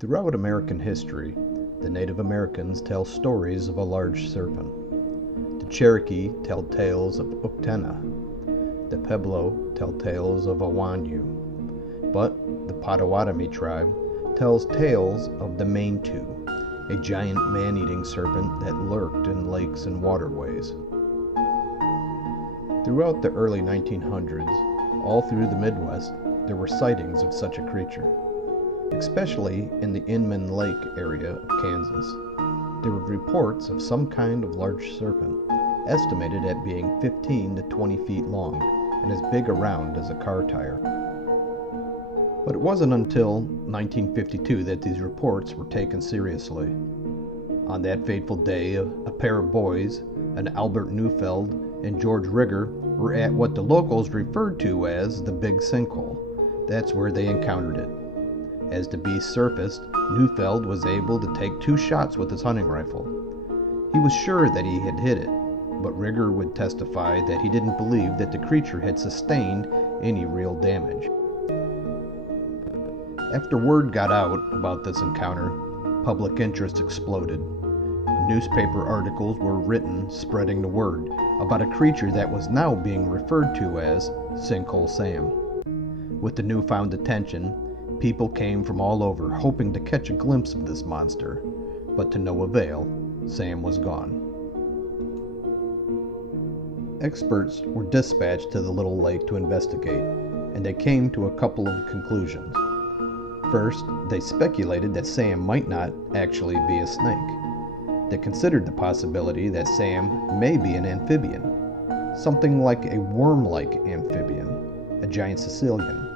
Throughout American history, the Native Americans tell stories of a large serpent. The Cherokee tell tales of Uktena. The Pueblo tell tales of Awanyu. But the Potawatomi tribe tells tales of the Manitou, a giant man-eating serpent that lurked in lakes and waterways. Throughout the early 1900s, all through the Midwest, there were sightings of such a creature. Especially in the Inman Lake area of Kansas, there were reports of some kind of large serpent, estimated at being 15 to 20 feet long and as big around as a car tire. But it wasn't until 1952 that these reports were taken seriously. On that fateful day, a pair of boys, an Albert Neufeld and George Rigger, were at what the locals referred to as the Big Sinkhole. That's where they encountered it. As the beast surfaced, Neufeld was able to take 2 shots with his hunting rifle. He was sure that he had hit it, but Rigger would testify that he didn't believe that the creature had sustained any real damage. After word got out about this encounter, public interest exploded. Newspaper articles were written spreading the word about a creature that was now being referred to as Sinkhole Sam. With the newfound attention, people came from all over hoping to catch a glimpse of this monster, but to no avail. Sam was gone. Experts were dispatched to the little lake to investigate, and they came to a couple of conclusions. First, they speculated that Sam might not actually be a snake. They considered the possibility that Sam may be an amphibian, something like a wormlike amphibian, a giant Sicilian,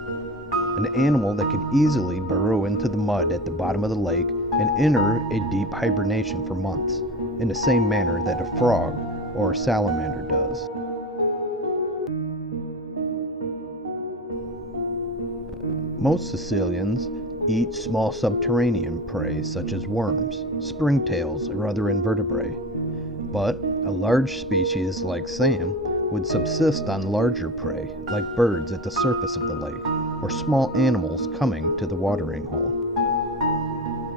an animal that could easily burrow into the mud at the bottom of the lake and enter a deep hibernation for months, in the same manner that a frog or a salamander does. Most Sicilians eat small subterranean prey such as worms, springtails, or other invertebrates, but a large species like Sam would subsist on larger prey like birds at the surface of the lake or small animals coming to the watering hole.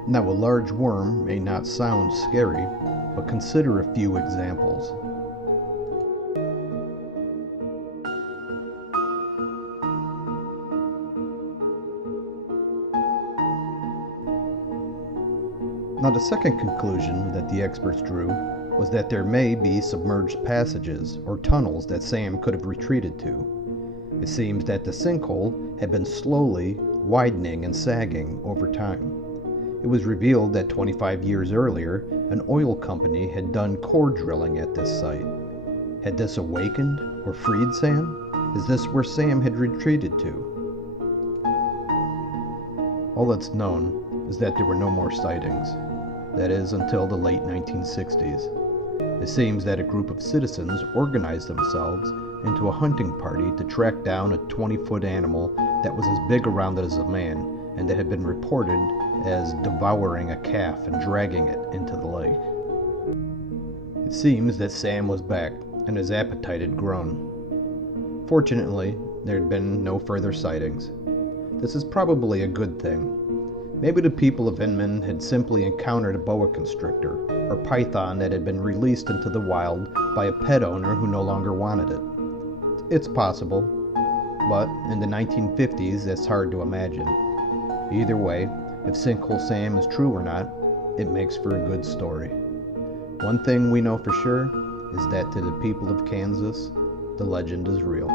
Now, a large worm may not sound scary, but consider a few examples. Now, the second conclusion that the experts drew was that there may be submerged passages or tunnels that Sam could have retreated to. It seems that the sinkhole had been slowly widening and sagging over time. It was revealed that 25 years earlier, an oil company had done core drilling at this site. Had this awakened or freed Sam? Is this where Sam had retreated to? All that's known is that there were no more sightings. That is, until the late 1960s. It seems that a group of citizens organized themselves into a hunting party to track down a 20-foot animal that was as big around as a man and that had been reported as devouring a calf and dragging it into the lake. It seems that Sam was back and his appetite had grown. Fortunately, there had been no further sightings. This is probably a good thing. Maybe the people of Inman had simply encountered a boa constrictor or python that had been released into the wild by a pet owner who no longer wanted it. It's possible, but in the 1950s that's hard to imagine. Either way, if Sinkhole Sam is true or not, it makes for a good story. One thing we know for sure is that to the people of Kansas, the legend is real.